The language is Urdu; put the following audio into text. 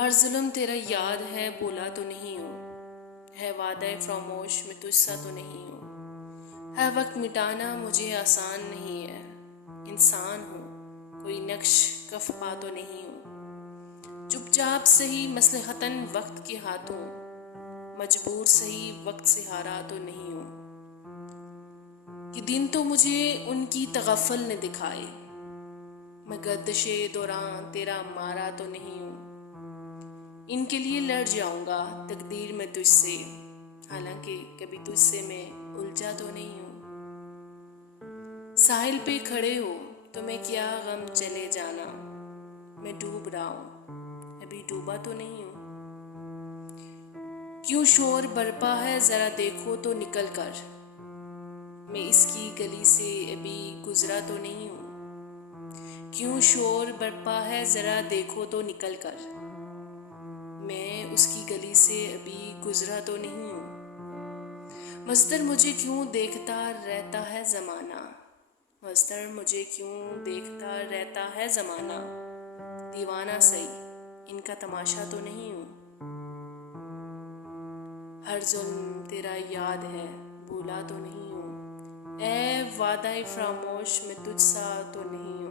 ہر ظلم تیرا یاد ہے بولا تو نہیں ہوں، ہے وعدہ فراموش میں تجھ سا تو نہیں ہوں، ہے وقت مٹانا مجھے آسان نہیں ہے، انسان ہوں کوئی نقش کف پا تو نہیں ہوں، چپ چاپ سہی مصلحتاً وقت کے ہاتھوں، مجبور سہی وقت سے ہارا تو نہیں ہوں، یہ دن تو مجھے ان کی تغفل نے دکھائے، میں گردش دوران تیرا مارا تو نہیں ہوں، ان کے لیے لڑ جاؤں گا تقدیر میں تجھ سے، حالانکہ کبھی تجھ سے میں الجھا تو نہیں ہوں، ساحل پہ کھڑے ہو تمہیں کیا غم چلے جانا، میں ڈوب رہا ہوں ابھی ڈوبا تو نہیں ہوں، کیوں شور برپا ہے ذرا دیکھو تو نکل کر، میں اس کی گلی سے ابھی گزرا تو نہیں ہوں، کیوں شور برپا ہے ذرا دیکھو تو نکل کر، میں اس کی گلی سے ابھی گزرا تو نہیں ہوں، مزدر مجھے کیوں دیکھتا رہتا ہے زمانہ، مزدر مجھے کیوں دیکھتا رہتا ہے زمانہ، دیوانہ سئی ان کا تماشا تو نہیں ہوں، ہر ظلم تیرا یاد ہے بھولا تو نہیں ہوں، اے وعدہ فراموش میں تجھ سا تو نہیں ہوں۔